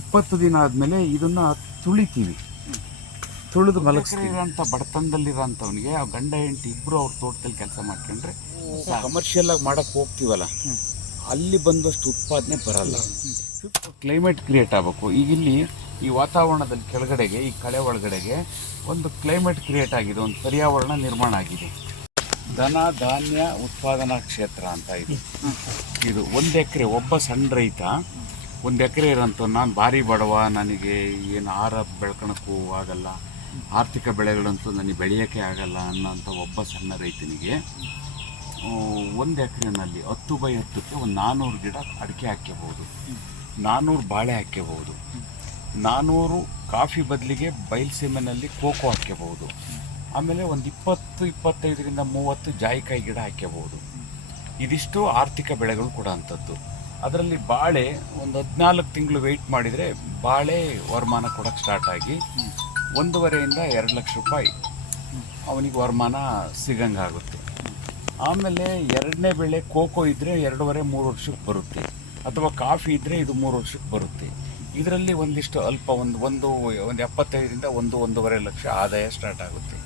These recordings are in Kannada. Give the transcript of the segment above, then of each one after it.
ಇಪ್ಪತ್ತು ದಿನ ಆದಮೇಲೆ ಇದನ್ನ ತುಳಿತೀವಿ. ತುಳಿದು ಮಲಗಿಸ್ತೀವಿ. ಅಂತ ಬಡತನದಲ್ಲಿರೋಂಥವ್ನಿಗೆ ಆ ಗಂಡ ಹೆಂಡತಿ ಇಬ್ಬರು ಅವ್ರ ತೋಟದಲ್ಲಿ ಕೆಲಸ ಮಾಡ್ಕೊಂಡ್ರೆ ಕಮರ್ಷಿಯಲ್ ಆಗಿ ಮಾಡಕ್ಕೆ ಹೋಗ್ತೀವಲ್ಲ ಅಲ್ಲಿ ಬಂದಷ್ಟು ಉತ್ಪಾದನೆ ಬರಲ್ಲ. ಕ್ಲೈಮೇಟ್ ಕ್ರಿಯೇಟ್ ಆಗಬೇಕು. ಈಗ ಇಲ್ಲಿ ಈ ವಾತಾವರಣದಲ್ಲಿ ಕೆಳಗಡೆಗೆ ಈ ಕಳೆ ಒಳಗಡೆಗೆ ಒಂದು ಕ್ಲೈಮೇಟ್ ಕ್ರಿಯೇಟ್ ಆಗಿದೆ ಒಂದು ಪರ್ಯಾವರಣ ನಿರ್ಮಾಣ ಆಗಿದೆ. ದನ ಧಾನ್ಯ ಉತ್ಪಾದನಾ ಕ್ಷೇತ್ರ ಅಂತ ಇದು. ಇದು ಒಂದು ಎಕರೆ ಒಬ್ಬ ಸಣ್ಣ ರೈತ ಒಂದು ಎಕರೆ ಇರೋಂಥ ನಾನು ಭಾರಿ ಬಡವ, ನನಗೆ ಏನು ಆಹಾರ ಬೆಳ್ಕೊಳಕ್ಕೂ ಆಗಲ್ಲ. ಆರ್ಥಿಕ ಬೆಳೆಗಳಂತೂ ನನಗೆ ಬೆಳೆಯೋಕ್ಕೆ ಆಗಲ್ಲ ಅನ್ನೋಂಥ ಒಬ್ಬ ಸಣ್ಣ ರೈತನಿಗೆ ಒಂದು ಎಕರೆನಲ್ಲಿ ಹತ್ತು ಬೈ ಹತ್ತಕ್ಕೆ ಒಂದು ನಾನ್ನೂರು ಗಿಡ ಅಡಿಕೆ ಹಾಕ್ಕೋಬಹುದು ನಾನ್ನೂರು ಬಾಳೆ ಹಾಕ್ಕೋಬಹುದು ನಾನ್ನೂರು ಕಾಫಿ ಬದಲಿಗೆ ಬಯಲುಸೀಮೆನಲ್ಲಿ ಕೋಕೋ ಹಾಕ್ಕೋಬಹುದು ಆಮೇಲೆ ಒಂದು ಇಪ್ಪತ್ತು, ಇಪ್ಪತ್ತೈದರಿಂದ ಮೂವತ್ತು ಜಾಯಿಕಾಯಿ ಗಿಡ ಹಾಕ್ಕೋಬಹುದು ಇದಿಷ್ಟು ಆರ್ಥಿಕ ಬೆಳೆಗಳು ಕೂಡ ಅಂಥದ್ದು. ಅದರಲ್ಲಿ ಬಾಳೆ ಒಂದು ಹದಿನಾಲ್ಕು ತಿಂಗಳು ವೆಯ್ಟ್ ಮಾಡಿದರೆ ಬಾಳೆ ವರಮಾನ ಕೊಡೋಕ್ಕೆ ಸ್ಟಾರ್ಟ್ ಆಗಿ ಒಂದೂವರೆಯಿಂದ ಎರಡು ಲಕ್ಷ ರೂಪಾಯಿ ಅವನಿಗೆ ವರಮಾನ ಸಿಗಂಗಾಗುತ್ತೆ ಆಮೇಲೆ ಎರಡನೇ ಬೆಳೆ ಕೋಕೋ ಇದ್ದರೆ ಎರಡೂವರೆ ಮೂರು ವರ್ಷಕ್ಕೆ ಬರುತ್ತೆ. ಅಥವಾ ಕಾಫಿ ಇದ್ದರೆ ಇದು ಮೂರು ವರ್ಷಕ್ಕೆ ಬರುತ್ತೆ. ಇದರಲ್ಲಿ ಒಂದಿಷ್ಟು ಅಲ್ಪ ಒಂದು ಒಂದು ಒಂದು ಎಪ್ಪತ್ತೈದರಿಂದ ಒಂದು, ಒಂದೂವರೆ ಲಕ್ಷ ಆದಾಯ ಸ್ಟಾರ್ಟ್ ಆಗುತ್ತೆ.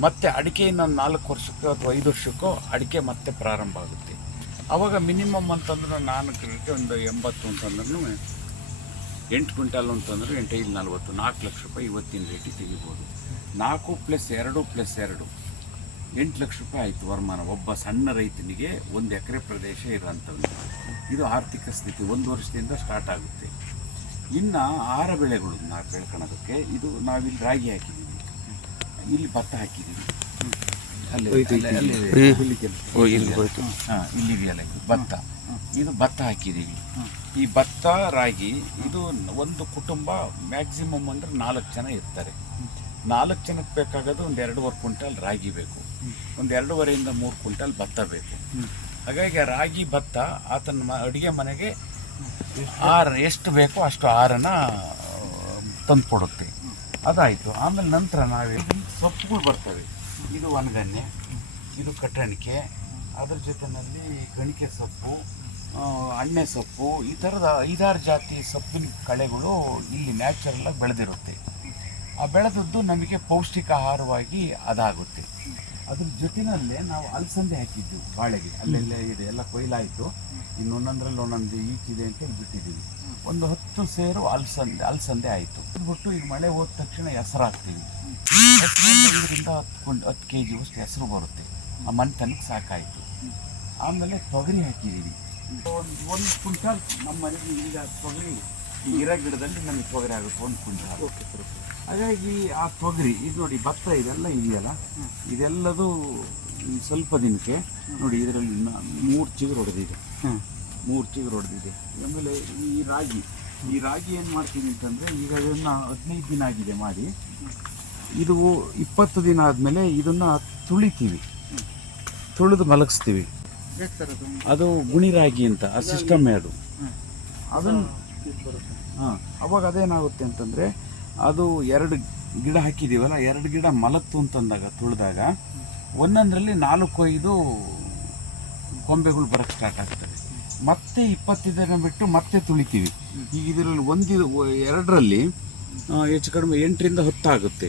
ಮತ್ತು ಅಡಿಕೆ ಇನ್ನೊಂದು ನಾಲ್ಕು ವರ್ಷಕ್ಕೋ ಅಥವಾ ಐದು ವರ್ಷಕ್ಕೋ ಅಡಿಕೆ ಮತ್ತೆ ಪ್ರಾರಂಭ ಆಗುತ್ತೆ. ಆವಾಗ ಮಿನಿಮಮ್ ಅಂತಂದ್ರೆ ನಾನು ಕ್ರೆಡಿಟ್ ಒಂದು ಎಂಬತ್ತು ಅಂತಂದ್ರೂ ಎಂಟು ಕ್ವಿಂಟಲ್ ಅಂತಂದ್ರೆ ಎಂಟು ಐದು ನಲ್ವತ್ತು, ನಾಲ್ಕು ಲಕ್ಷ ರೂಪಾಯಿ ಇವತ್ತಿನ ರೇಟಿಗೆ ತೆಗಿಬೋದು. ನಾಲ್ಕು ಪ್ಲಸ್ ಎರಡು ಪ್ಲಸ್ ಎರಡು, ಎಂಟು ಲಕ್ಷ ರೂಪಾಯಿ ಆಯಿತು ವರಮಾನ. ಒಬ್ಬ ಸಣ್ಣ ರೈತನಿಗೆ ಒಂದು ಎಕರೆ ಪ್ರದೇಶ ಇರೋಂಥದ್ದು. ಇದು ಆರ್ಥಿಕ ಸ್ಥಿತಿ, ಒಂದು ವರ್ಷದಿಂದ ಸ್ಟಾರ್ಟ್ ಆಗುತ್ತೆ. ಇನ್ನು ಆಹಾರ ಬೆಳೆಗಳು ನಾವು ಬೆಳ್ಕೊಳೋದಕ್ಕೆ ಇದು ನಾವಿಲ್ಲಿ ರಾಗಿ ಹಾಕಿದ್ದೀವಿ. ಇಲ್ಲಿ ಭತ್ತ ಹಾಕಿದ್ದೀವಿ ಅಲ್ಲಿ ಅಲ್ಲಿ- ಅಲ್ಲಿ ಇಲ್ಲಿಗೆ- ಹಾ, ಇಲ್ಲಿದೆಯಲ್ಲ ಭತ್ತ. ಇದು ಭತ್ತ ಹಾಕಿದ್ದೀವಿ. ಈ ಭತ್ತ ರಾಗಿ ಇದು ಒಂದು ಕುಟುಂಬ ಮ್ಯಾಕ್ಸಿಮಮ್ ಅಂದ್ರೆ ನಾಲ್ಕು ಜನ ಇರ್ತಾರೆ. ನಾಲ್ಕು ಜನಕ್ಕೆ ಬೇಕಾಗೋದು ಒಂದು ಎರಡೂವರೆ ಕ್ವಿಂಟಲ್ ರಾಗಿ ಬೇಕು. ಒಂದು ಎರಡೂವರೆಯಿಂದ ಮೂರು ಕ್ವಿಂಟಲ್ ಭತ್ತ ಬೇಕು. ಹಾಗಾಗಿ ಆ ರಾಗಿ ಭತ್ತ ಆತನ ಅಡುಗೆ ಮನೆಗೆ ಆಹಾರ ಎಷ್ಟು? ಬೇಕೋ ಅಷ್ಟು ಆರನ್ನ ತಂದು ಕೊಡುತ್ತೆ ಅದಾಯಿತು. ಆಮೇಲೆ ನಂತರ ನಾವೇ ಸೊಪ್ಪುಗಳು ಬರ್ತವೆ. ಇದು ಒಣಗನ್ನೆ, ಇದು ಕಟ್ಟಣಿಕೆ, ಅದ್ರ ಜೊತೆಯಲ್ಲಿ ಗಣಿಕೆ ಸೊಪ್ಪು ಅಣ್ಣೆ ಸೊಪ್ಪು, ಈ ಥರದ ಐದಾರು ಜಾತಿ ಸೊಪ್ಪಿನ ಕಳೆಗಳು ಇಲ್ಲಿ ನ್ಯಾಚುರಲ್ ಬೆಳೆದಿರುತ್ತೆ. ಆ ಬೆಳೆದದ್ದು ನಮಗೆ ಪೌಷ್ಟಿಕ ಆಹಾರವಾಗಿ ಅದಾಗುತ್ತೆ. ಅದ್ರ ಜೊತೆಯಲ್ಲೇ ನಾವು ಅಲಸಂದೆ ಹಾಕಿದ್ದು ಬಾಳೆಗೆ. ಅಲ್ಲೆಲ್ಲ ಇದೆ, ಎಲ್ಲ ಕೊಯ್ಲಾಯಿತು. ಇನ್ನೊಂದರಲ್ಲಿ ಒಂದೊಂದು ಈಚಿದೆ ಅಂತ ಬಿಟ್ಟಿದ್ದೀವಿ ಒಂದು ಹತ್ತು ಸೇರು ಅಲಸಂದೆ ಅಲಸಂದೆ ಆಯಿತು. ಬಿಟ್ಟು ಈಗ ಮಳೆ ಹೋದ ತಕ್ಷಣ ಹೆಸರಾಗ್ತೀವಿ. ಐದರಿಂದ ಹತ್ತು ಹತ್ತು ಕೆ ಜಿ ಅಷ್ಟು ಹೆಸರು ಬರುತ್ತೆ. ಆ ತನಕ ಸಾಕಾಯಿತು. ಆಮೇಲೆ ತೊಗರಿ ಹಾಕಿದ್ದೀವಿ ಒಂದು ಒಂದು ಕ್ವಿಂಟಾಲ್ ನಮ್ಮ ಮನೆಗೆ ಈಗ ತೊಗರಿ ಈ ಇರ ಗಿಡದಲ್ಲಿ ನಮಗೆ ತೊಗರಿ ಆಗುತ್ತೆ ಒಂದು ಕ್ವಿಂಟಾಲ್. ಹಾಗಾಗಿ ಆ ತೊಗರಿ ಇದು ನೋಡಿ ಭತ್ತ ಇದೆಲ್ಲ ಇದೆಯಲ್ಲ? ಇದೆಲ್ಲದು ಸ್ವಲ್ಪ ದಿನಕ್ಕೆ ನೋಡಿ ಇದರಲ್ಲಿ ಮೂರು ಚಿಗುರು ಹೊಡೆದಿದೆ ಮೂರು ಚಿಗುರು ಹೊಡೆದಿದೆ ಆಮೇಲೆ ಈ ರಾಗಿ ಈ ರಾಗಿ ಏನು ಮಾಡ್ತೀನಿ ಅಂತಂದರೆ ಈಗ ಅದನ್ನು ಹದಿನೈದು ದಿನ ಆಗಿದೆ ಮಾಡಿ. ಇದು ಇಪ್ಪತ್ತು ದಿನ ಆದಮೇಲೆ ಇದನ್ನು ತುಳಿತೀವಿ. ತುಳಿದು ಮಲಗಿಸ್ತೀವಿ. ಅದು ಗುಣಿರಾಗಿ ಅಂತ, ಆ ಸಿಸ್ಟಮ್ ಅದು ಅದನ್ನು ಹಾಂ, ಅವಾಗ ಅದೇನಾಗುತ್ತೆ ಅಂತಂದರೆ, ಅದು ಎರಡು ಗಿಡ ಹಾಕಿದ್ದೀವಲ್ಲ ಎರಡು ಗಿಡ ಮಲತ್ತು ಅಂತಂದಾಗ ತುಳಿದಾಗ ಒಂದೊಂದರಲ್ಲಿ ನಾಲ್ಕು ಐದು ಕೊಂಬೆಗಳು ಬರೋಕ್ಕೆ ಸ್ಟಾರ್ಟ್ ಆಗ್ತವೆ. ಮತ್ತೆ ಇಪ್ಪತ್ತು ದಿನ ಬಿಟ್ಟು ಮತ್ತೆ ತುಳಿತೀವಿ. ಈಗ ಇದರಲ್ಲಿ ಒಂದು ಎರಡರಲ್ಲಿ ಹೆಚ್ಚು ಕಡಿಮೆ ಎಂಟರಿಂದ ಹತ್ತು ಆಗುತ್ತೆ.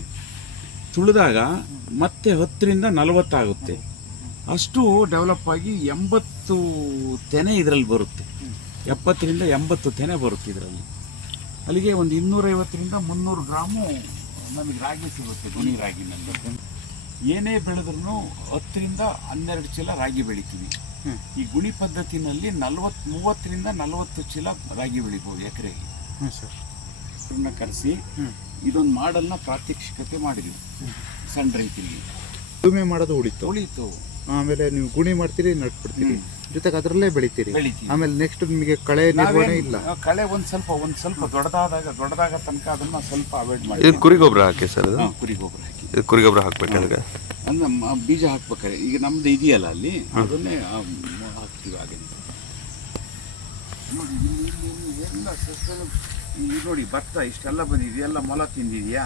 ತುಳಿದಾಗ ಮತ್ತೆ ಹತ್ತರಿಂದ ನಲವತ್ತಾಗುತ್ತೆ. ಅಷ್ಟು ಡೆವಲಪ್ ಆಗಿ ಎಂಬತ್ತು ತೆನೆ ಇದರಲ್ಲಿ ಬರುತ್ತೆ. ಎಪ್ಪತ್ತರಿಂದ ಎಂಬತ್ತು ತೆನೆ ಬರುತ್ತೆ ಇದರಲ್ಲಿ. ಅಲ್ಲಿಗೆ ಒಂದು ಇನ್ನೂರೈವತ್ತರಿಂದ ಮುನ್ನೂರು ಗ್ರಾಮು ನಮಗೆ ರಾಗಿ ಸಿಗುತ್ತೆ, ಗುಣಿ ರಾಗಿ ಏನೇ ಬೆಳೆದ್ರೂ ಹತ್ತರಿಂದ ಹನ್ನೆರಡು ಚೀಲ ರಾಗಿ ಬೆಳಿತೀವಿ. ಈ ಗುಣಿ ಪದ್ಧತಿನಲ್ಲಿ ನಲವತ್ತು, ಮೂವತ್ತರಿಂದ ನಲವತ್ತು ಚೀಲ ರಾಗಿ ಬೆಳಿಬೋದು ಎಕರೆಗೆ. ಸರ್. ಇವ್ರನ್ನ ಕರೆಸಿ ಇದೊಂದು ಮಾಡಲ್ನ ಪ್ರಾತ್ಯಕ್ಷಿಕತೆ ಮಾಡಿದ್ವಿ. ಸಣ್ಣ ರೈತರಿಗೆ. ಉಳುಮೆ ಮಾಡೋದು ಉಳಿತು. ಉಳಿತು. ಆಮೇಲೆ ನೀವು ಗುಣಿ ಮಾಡ್ತೀರಿ ನಟ್ಬಿಡ್ತೀರಿ ಜೊತೆಗೆ ಅದರಲ್ಲೇ ಬೆಳಿತೀರಿ. ಆಮೇಲೆ ನೆಕ್ಸ್ಟ್ ನಿಮಗೆ ಕಳೆ ನಿರ್ವಹಣೆ ಇಲ್ಲ. ಕಳೆ ಒಂದ್ ಸ್ವಲ್ಪ ಒಂದ್ ಸ್ವಲ್ಪ ದೊಡ್ಡದಾದಾಗ ದೊಡ್ಡದಾಗ ತನಕ ಅದನ್ನ ಸ್ವಲ್ಪ ಅವಾಯ್ಡ್ ಮಾಡಿ. ಇದು ಕುರಿ ಗೊಬ್ಬರ ಹಾಕಿ ಸರ್ ಕುರಿ ಗೊಬ್ಬರ ಹಾಕಿ. ಇದು ಕುರಿ ಗೊಬ್ಬರ ಹಾಕ್ಬೇಕು ಅದಕ್ಕೆ ಅಂದ್ರೆ ಬೀಜ ಹಾಕ್ಬೇಕಾರೆ. ಈಗ ನಮ್ದು ಇದೆಯಲ್ಲ ಅಲ್ಲಿ? ಅದನ್ನೇ ಹಾಕ್ತೀವಿ ಹಾಗೆ. ನೋಡಿ ಎಲ್ಲ ಸಸ್ಯಗಳು ಇಲ್ಲಿ ನೋಡಿ ಭತ್ತ ಇಷ್ಟೆಲ್ಲ ಬಂದಿದೆಯಾ ಎಲ್ಲ ಮೊಲ ತಿಂದಿದೆಯಾ?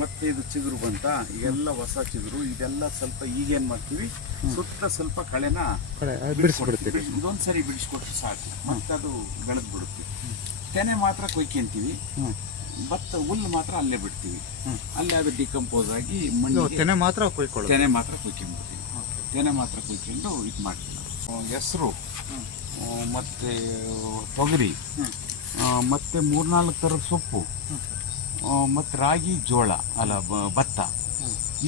ಮತ್ತೆ ಇದು ಚಿಗುರು ಬಂತ? ಇದೆಲ್ಲ ಹೊಸ ಚಿಗುರು ಇದೆಲ್ಲ ಸ್ವಲ್ಪ ಈಗೇನು ಮಾಡ್ತೀವಿ? ಸುತ್ತ ಸ್ವಲ್ಪ ಕಳೆನ ಬಿಡಿಸ್ಕೊಡ್ತೀವಿ. ಬಿಡಿಸ್ಬಿಡ್ತೀರಿ ಇದೊಂದು ಸರಿ ಬಿಡಿಸ್ಕೊಟ್ರೆ ಸಾಕು. ಮತ್ತೆ ಅದು ಬೆಳೆದು ಬಿಡುತ್ತೆ. ತೆನೆ ಮಾತ್ರ ಕೊಯ್ಕೊಂತೀವಿ. ಭತ್ತ ಹುಲ್ಲು ಮಾತ್ರ ಅಲ್ಲೇ ಬಿಡ್ತೀವಿ. ಅಲ್ಲೇ ಅದು ಡಿಕಂಪೋಸ್ ಆಗಿ ಮಣ್ಣು ತೆನೆ ಮಾತ್ರ ಕೊಯ್ಕೊಳ್ಳಿ ತೆನೆ ಮಾತ್ರ ಕೊಯ್ಕೊಂಡ್ಬಿಡ್ತೀವಿ. ತೆನೆ ಮಾತ್ರ ಕೊಯ್ಕೊಂಡು ಇದು ಮಾಡ್ತೀವಿ ಹೆಸರು ಮತ್ತೆ ತೊಗರಿ. ಮತ್ತೆ ಮೂರ್ನಾಲ್ಕು ಥರದ ಸೊಪ್ಪು. ಮತ್ತು ರಾಗಿ ಜೋಳ ಅಲ್ಲ ಭತ್ತ.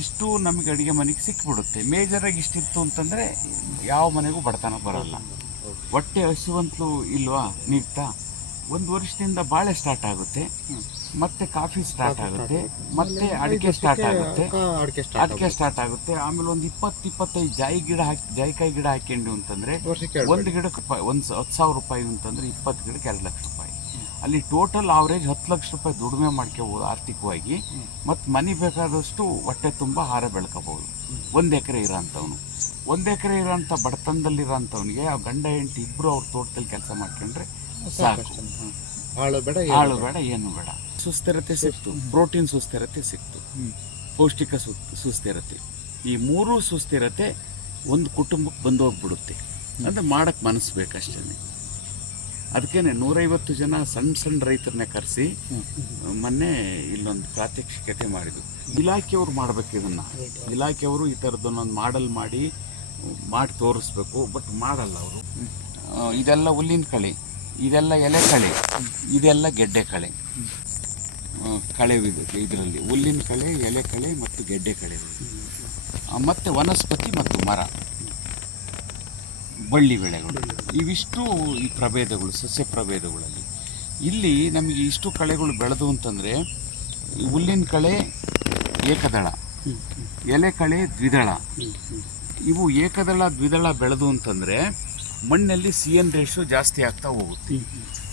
ಇಷ್ಟು ನಮಗೆ ಅಡುಗೆ ಮನೆಗೆ ಸಿಕ್ಬಿಡುತ್ತೆ. ಮೇಜರಾಗಿ ಇಷ್ಟಿತ್ತು ಅಂತಂದರೆ ಯಾವ ಮನೆಗೂ ಬಡತನ ಬರೋಲ್ಲ. ಹೊಟ್ಟೆ ಹಸಿವಂತಲೂ ಇಲ್ವಾ ನೀಗ್ತಾ ಒಂದು ವರ್ಷದಿಂದ ಬಾಳೆ ಸ್ಟಾರ್ಟ್ ಆಗುತ್ತೆ. ಮತ್ತೆ ಕಾಫಿ ಸ್ಟಾರ್ಟ್ ಆಗುತ್ತೆ. ಮತ್ತೆ ಅಡಿಕೆ ಸ್ಟಾರ್ಟ್ ಆಗುತ್ತೆ. ಅಡಿಕೆ ಸ್ಟಾರ್ಟ್ ಆಗುತ್ತೆ. ಆಮೇಲೆ ಒಂದು ಇಪ್ಪತ್ತು ಇಪ್ಪತ್ತೈದು ಜಾಯಿ ಗಿಡ ಹಾಕಿ ಜಾಯಿಕಾಯಿ ಗಿಡ ಹಾಕೊಂಡು ಅಂತಂದ್ರೆ ಒಂದು ಗಿಡಕ್ಕೆ ಒಂದು ಹತ್ತು ಸಾವಿರ ರೂಪಾಯಿ ಅಂತಂದ್ರೆ ಇಪ್ಪತ್ತು ಗಿಡಕ್ಕೆ ಎರಡು ಲಕ್ಷ ರೂಪಾಯಿ. ಅಲ್ಲಿ ಟೋಟಲ್ ಆವ್ರೇಜ್ ಹತ್ತು ಲಕ್ಷ ರೂಪಾಯಿ ದುಡಿಮೆ ಮಾಡ್ಕೋಬಹುದು ಆರ್ಥಿಕವಾಗಿ. ಮತ್ತು ಮನೆ ಬೇಕಾದಷ್ಟು ಹೊಟ್ಟೆ ತುಂಬ ಹಾರ ಬೆಳ್ಕೋಬೋದು. ಒಂದು ಎಕರೆ ಇರೋಂಥವ್ನು. ಒಂದು ಎಕರೆ ಇರೋಂಥ ಬಡತನದಲ್ಲಿರೋಂಥವ್ನಿಗೆ ಆ ಗಂಡ ಹೆಂಡತಿ ಇಬ್ಬರು ಅವ್ರ ತೋಟದಲ್ಲಿ ಕೆಲಸ ಮಾಡ್ಕೊಂಡ್ರೆ ಸಾಕು. ಹಾಳು ಬೇಡ ಏನು ಹಾಳು ಬೇಡ. ಏನು ಬೇಡ. ಸುಸ್ಥಿರತೆ ಸಿಕ್ತು. ಪ್ರೋಟೀನ್ ಸುಸ್ಥಿರತೆ ಸಿಕ್ತು. ಪೌಷ್ಟಿಕ ಸು ಸುಸ್ಥಿರತೆ. ಈ ಮೂರೂ ಸುಸ್ಥಿರತೆ ಒಂದು ಕುಟುಂಬಕ್ಕೆ ಬಂದೋಗ್ಬಿಡುತ್ತೆ. ಅಂದರೆ ಮಾಡಕ್ಕೆ ಮನಸ್ಸು ಬೇಕಷ್ಟೇ ಅದಕ್ಕೇನೆ ನೂರೈವತ್ತು ಜನ ಸಣ್ಣ ಸಣ್ಣ ರೈತರನ್ನ ಕರೆಸಿ ಮೊನ್ನೆ ಇಲ್ಲೊಂದು ಪ್ರಾತ್ಯಕ್ಷಿಕತೆ ಮಾಡಿದ್ರು. ಇಲಾಖೆಯವರು ಮಾಡ್ಬೇಕು ಇದನ್ನ. ಇಲಾಖೆಯವರು ಈ ಥರದ್ದನ್ನೊಂದು ಮಾಡಲ್ ಮಾಡಿ ಮಾಡಿ ತೋರಿಸ್ಬೇಕು ಬಟ್ ಮಾಡಲ್ಲ ಅವರು. ಇದೆಲ್ಲ ಹುಲ್ಲಿನ ಕಳೆ ಇದೆಲ್ಲ ಎಲೆ ಕಳೆ ಇದೆಲ್ಲ ಗೆಡ್ಡೆ ಕಳೆ. ಕಳೆ ಇದರಲ್ಲಿ. ಹುಲ್ಲಿನ ಕಳೆ ಎಲೆ ಕಳೆ ಮತ್ತು ಗೆಡ್ಡೆ ಕಳೆ. ಮತ್ತೆ ವನಸ್ಪತಿ ಮತ್ತು ಮರ. ಬಳ್ಳಿ ಬೆಳೆಗಳು. ಇವಿಷ್ಟು ಈ ಪ್ರಭೇದಗಳು, ಸಸ್ಯ ಪ್ರಭೇದಗಳಲ್ಲಿ. ಇಲ್ಲಿ ನಮಗೆ ಇಷ್ಟು ಕಳೆಗಳು ಬೆಳೆದು ಅಂತಂದರೆ, ಹುಲ್ಲಿನ ಕಳೆ ಏಕದಳ, ಎಲೆ ಕಳೆ ದ್ವಿದಳ. ಇವು ಏಕದಳ, ದ್ವಿದಳ ಬೆಳೆದು ಅಂತಂದರೆ, ಮಣ್ಣಲ್ಲಿ ಸಿ ಎನ್ ರೇಷು ಜಾಸ್ತಿ ಆಗ್ತಾ ಹೋಗುತ್ತೆ.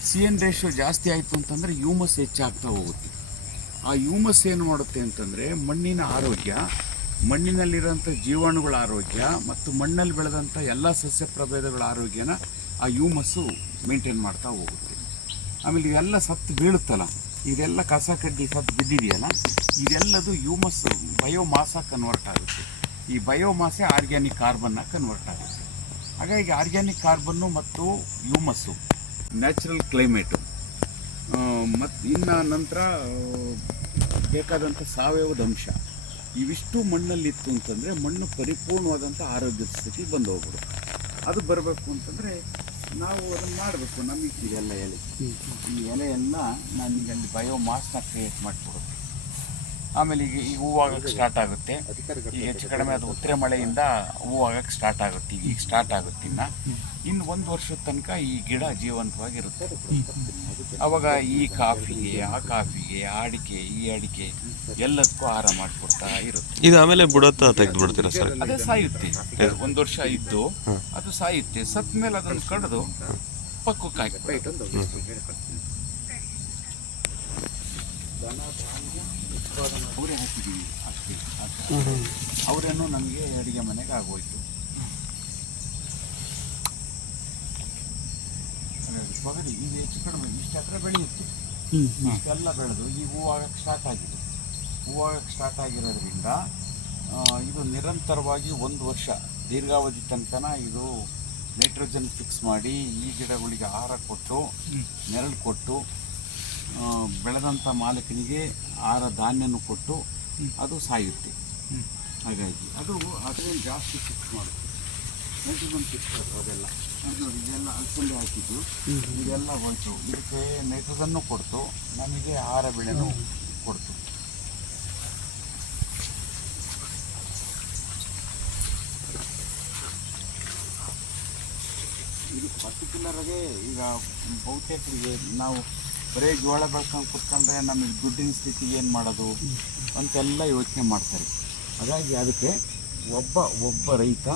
ಸಿ ಎನ್ ರೇಷು ಜಾಸ್ತಿ ಆಯಿತು ಅಂತಂದರೆ ಹ್ಯೂಮಸ್ ಹೆಚ್ಚಾಗ್ತಾ ಹೋಗುತ್ತೆ. ಆ ಹ್ಯೂಮಸ್ ಏನು ಮಾಡುತ್ತೆ ಅಂತಂದರೆ, ಮಣ್ಣಿನ ಆರೋಗ್ಯ ಮಣ್ಣಿನಲ್ಲಿರೋಂಥ ಜೀವಾಣುಗಳ ಆರೋಗ್ಯ ಮತ್ತು ಮಣ್ಣಲ್ಲಿ ಬೆಳೆದಂಥ ಎಲ್ಲ ಸಸ್ಯ ಪ್ರಭೇದಗಳ ಆರೋಗ್ಯನ ಆ ಹ್ಯೂಮಸ್ಸು ಮೇಂಟೈನ್ ಮಾಡ್ತಾ ಹೋಗುತ್ತೆ. ಆಮೇಲೆ ಇವೆಲ್ಲ ಸತ್ತು ಬೀಳುತ್ತಲ್ಲ, ಇದೆಲ್ಲ ಕಸ ಕಡ್ಡಿ ಸತ್ತು ಬಿದ್ದಿದೆಯಲ್ಲ, ಇದೆಲ್ಲದು ಹ್ಯೂಮಸ್ ಬಯೋಮಾಸ ಕನ್ವರ್ಟ್ ಆಗುತ್ತೆ. ಈ ಬಯೋಮಾಸೆ ಆರ್ಗ್ಯಾನಿಕ್ ಕಾರ್ಬನ್ನ ಕನ್ವರ್ಟ್ ಆಗುತ್ತೆ. ಹಾಗಾಗಿ ಆರ್ಗ್ಯಾನಿಕ್ ಕಾರ್ಬನ್ನು ಮತ್ತು ಹ್ಯೂಮಸ್ಸು ನ್ಯಾಚುರಲ್ ಕ್ಲೈಮೇಟು ಮತ್ತು ಇನ್ನು ನಂತರ ಬೇಕಾದಂಥ ಸಾವಯವದ ಅಂಶ ಇವಿಷ್ಟು ಮಣ್ಣಲ್ಲಿತ್ತು ಅಂತಂದರೆ ಮಣ್ಣು ಪರಿಪೂರ್ಣವಾದಂಥ ಆರೋಗ್ಯದ ಸ್ಥಿತಿ ಬಂದು ಹೋಗ್ಬಿಡುತ್ತೆ ಅದು ಬರಬೇಕು ಅಂತಂದರೆ ನಾವು ಅದನ್ನು ಮಾಡಬೇಕು, ನಮಗೆ ಇದೆಲ್ಲ ಎಲೆ ಈ ಎಲೆ ಎಲ್ಲ ನನಗೆ ಅಲ್ಲಿ ಬಯೋಮಾಸ್ನ ಕ್ರಿಯೇಟ್ ಮಾಡಿಕೊಡುತ್ತೆ. ಆಮೇಲೆ ಈಗ ಈಗ ಹೂವಾಗಕ್ಕೆ ಸ್ಟಾರ್ಟ್ ಆಗುತ್ತೆ. ಈಗ ಹೆಚ್ಚು ಕಡಿಮೆ ಅದು ಉತ್ತರ ಮಳೆಯಿಂದ ಹೂವಾಗಕ್ಕೆ ಸ್ಟಾರ್ಟ್ ಆಗುತ್ತೆ. ಈಗ ಸ್ಟಾರ್ಟ್ ಆಗುತ್ತೆ ಇನ್ನು. ಇನ್ನು ಒಂದು ವರ್ಷದ ತನಕ ಈ ಗಿಡ ಜೀವಂತವಾಗಿರುತ್ತೆ. ಅವಾಗ ಈ ಕಾಫಿಗೆ ಆ ಕಾಫಿಗೆ ಆ ಅಡಿಕೆ ಈ ಅಡಿಕೆ ಎಲ್ಲದಕ್ಕೂ ಆಹಾರ ಮಾಡಿಕೊಡ್ತಾ ಇರುತ್ತೆ. ಇದು ಆಮೇಲೆ ಬುಡತ್ತ ತೆಗೆದು ಬಿಡ್ತೀರ ಸರ್? ಅದೇ ಸಾಯುತ್ತೆ. ಒಂದು ವರ್ಷ ಇದ್ದು ಅದು ಸಾಯುತ್ತೆ. ಸತ್ ಮೇಲೆ ಅದನ್ನು ಕಡಿದು ಪಕ್ಕ ಕಾಯಿ ಅವರೇ ಹಾಕಿದ್ದೀವಿ ಅಷ್ಟೇ. ಅವರೇನು ನಮಗೆ ಅಡಿಗೆ ಮನೆಗೆ ಆಗೋಯ್ತು. ತೊಗರಿ ಇದು ಹೆಚ್ಚು ಕಡಿಮೆ ಇಷ್ಟು ಹತ್ರ ಬೆಳೆಯುತ್ತೆ. ಇಷ್ಟೆಲ್ಲ ಬೆಳೆದು ಈಗ ಹೂವಾಗಕ್ಕೆ ಸ್ಟಾರ್ಟ್ ಆಗಿದೆ. ಹೂವಾಗಕ್ಕೆ ಸ್ಟಾರ್ಟ್ ಆಗಿರೋದ್ರಿಂದ ಇದು ನಿರಂತರವಾಗಿ ಒಂದು ವರ್ಷ ದೀರ್ಘಾವಧಿ ತನಕನ ಇದು ನೈಟ್ರೋಜನ್ ಫಿಕ್ಸ್ ಮಾಡಿ ಈ ಗಿಡಗಳಿಗೆ ಆಹಾರ ಕೊಟ್ಟು ನೆರಳು ಕೊಟ್ಟು ಬೆಳೆದಂಥ ಮಾಲೀಕನಿಗೆ ಆಹಾರ ಧಾನ್ಯನೂ ಕೊಟ್ಟು ಅದು ಸಾಯುತ್ತೆ. ಹಾಗಾಗಿ ಅದು ಅದೇನು ಜಾಸ್ತಿ ಫಿಕ್ಸ್ ಮಾಡುತ್ತೆ. ನೈಟ್ರೋಜನ್ ಫಿಕ್ಸ್ ಅದೆಲ್ಲ ಅದು ಇದೆಲ್ಲ ಅಲ್ಸಂದೆ ಹಾಕಿದ್ದು. ಇದೆಲ್ಲ ಹೋಯ್ತು ಇದಕ್ಕೆ ನೈಟ್ರೋಜನ್ನು ಕೊಡ್ತು. ನಮಗೆ ಆಹಾರ ಬೆಳೆನೂ ಕೊಡ್ತು. ಇದು ಪರ್ಟಿಕ್ಯುಲರಾಗಿ ಈಗ ಬಹುತೇಕರಿಗೆ ನಾವು ಬರೀ ಜೋಳ ಬೆಳ್ಕೊಂಡು ಕುತ್ಕೊಂಡ್ರೆ ನಮಗೆ ದುಡ್ಡಿನ ಸ್ಥಿತಿ ಏನು ಮಾಡೋದು ಅಂತೆಲ್ಲ ಯೋಚನೆ ಮಾಡ್ತಾರೆ. ಹಾಗಾಗಿ ಅದಕ್ಕೆ ಒಬ್ಬ ಒಬ್ಬ ರೈತ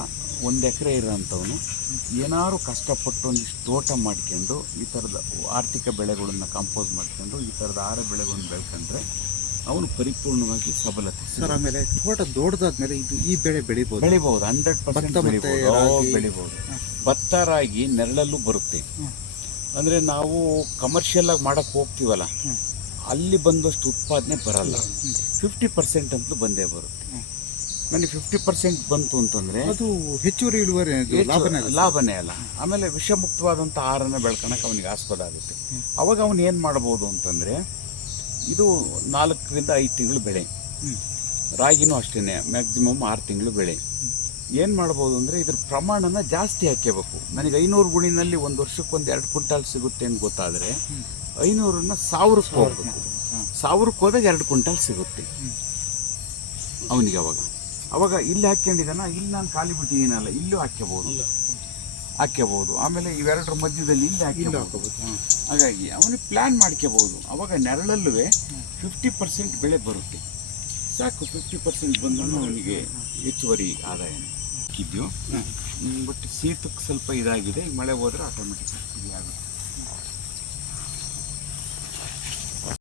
ಒಂದು ಎಕರೆ ಇರೋಂಥವನು ಏನಾದ್ರು ಕಷ್ಟಪಟ್ಟು ಒಂದಿಷ್ಟು ತೋಟ ಮಾಡ್ಕೊಂಡು ಈ ಥರದ ಆರ್ಥಿಕ ಬೆಳೆಗಳನ್ನು ಕಂಪೋಸ್ ಮಾಡ್ಕೊಂಡು ಈ ಥರದ ಆಹಾರ ಬೆಳೆಗಳನ್ನು ಬೆಳ್ಕೊಂಡ್ರೆ ಅವನು ಪರಿಪೂರ್ಣವಾಗಿ ಸಬಲತೆ ಸರ್ ಆಮೇಲೆ ತೋಟ ದೊಡ್ಡದಾದ್ಮೇಲೆ ಇದು ಈ ಬೆಳೆ ಬೆಳಿಬೋದು. ಬೆಳಿಬಹುದು ಹಂಡ್ರೆಡ್ ಪರ್ಸೆಂಟ್ ಬೆಳಿಬಹುದು? ಬೆಳಿಬಹುದು ಭತ್ತ ರಾಗಿ ನೆರಳಲ್ಲೂ ಬರುತ್ತೆ. ಅಂದರೆ ನಾವು ಕಮರ್ಷಿಯಲ್ ಆಗಿ ಮಾಡೋಕ್ಕೆ ಹೋಗ್ತೀವಲ್ಲ ಅಲ್ಲಿ ಬಂದಷ್ಟು ಉತ್ಪಾದನೆ ಬರಲ್ಲ. ಫಿಫ್ಟಿ ಪರ್ಸೆಂಟ್ ಅಂತೂ ಬಂದೇ ಬರುತ್ತೆ. ನನಗೆ ಫಿಫ್ಟಿ ಪರ್ಸೆಂಟ್ ಬಂತು ಅಂತಂದರೆ ಅದು ಹೆಚ್ಚುವರಿ ಇಳುವರಿ ಅದು ಲಾಭನೇ ಅಲ್ಲ ಲಾಭನೇ ಅಲ್ಲ. ಆಮೇಲೆ ವಿಷಮುಕ್ತವಾದಂಥ ಆಹಾರನ ಬೆಳ್ಕೊಳಕ್ಕೆ ಅವನಿಗೆ ಆಸ್ಪದ ಆಗುತ್ತೆ. ಅವಾಗ ಅವನು ಏನು ಮಾಡ್ಬೋದು ಅಂತಂದರೆ ಇದು ನಾಲ್ಕರಿಂದ ಐದು ತಿಂಗಳು ಬೆಳೆ. ಹ್ಮ್. ರಾಗಿನೂ ಅಷ್ಟೇ ಮ್ಯಾಕ್ಸಿಮಮ್ ಆರು ತಿಂಗಳು ಬೆಳೆ. ಏನು ಮಾಡ್ಬೋದು ಅಂದರೆ ಇದ್ರ ಪ್ರಮಾಣನ ಜಾಸ್ತಿ ಹಾಕ್ಕೋಬೇಕು ನನಗೆ ಐನೂರು ಗುಣಿನಲ್ಲಿ ಒಂದು ವರ್ಷಕ್ಕೆ ಒಂದು ಎರಡು ಕ್ವಿಂಟಾಲ್ ಸಿಗುತ್ತೆ ಅಂತ ಗೊತ್ತಾದರೆ ಐನೂರನ್ನ ಸಾವಿರಕ್ಕೆ ಹೋಗ್ಬೇಕು. ಸಾವಿರಕ್ಕೆ ಹೋದಾಗ ಎರಡು ಕ್ವಿಂಟಾಲ್ ಸಿಗುತ್ತೆ ಅವನಿಗೆ ಅವಾಗ. ಅವಾಗ ಇಲ್ಲಿ ಹಾಕ್ಕೊಂಡಿದ್ದಾನ ಇಲ್ಲಿ ನಾನು ಖಾಲಿ ಬಿಟ್ಟಿದ್ದೀನಲ್ಲ ಇಲ್ಲೂ ಹಾಕ್ಕೋಬೋದು ಹಾಕ್ಕೋಬೋದು ಆಮೇಲೆ ಇವೆರಡರ ಮಧ್ಯದಲ್ಲಿ ಇಲ್ಲಿ ಹಾಕ್ಕೋಬೋದು ಹಾಗಾಗಿ ಅವನಿಗೆ ಪ್ಲ್ಯಾನ್ ಮಾಡ್ಕೋಬೋದು ಅವಾಗ ನೆರಳಲ್ಲೂ ಫಿಫ್ಟಿ ಪರ್ಸೆಂಟ್ ಬೆಳೆ ಬರುತ್ತೆ. ಸಾಕು ಫಿಫ್ಟಿ ಪರ್ಸೆಂಟ್ ಬಂದನು ಅವನಿಗೆ ಹೆಚ್ಚುವರಿ ಆದಾಯ. ಬಟ್ ಶೀತಕ್ಕೆ ಸ್ವಲ್ಪ ಇದಾಗಿದೆ ಮಳೆ ಹೋದ್ರೆ ಆಟೋಮೆಟಿಕ್ ಆಗುತ್ತೆ.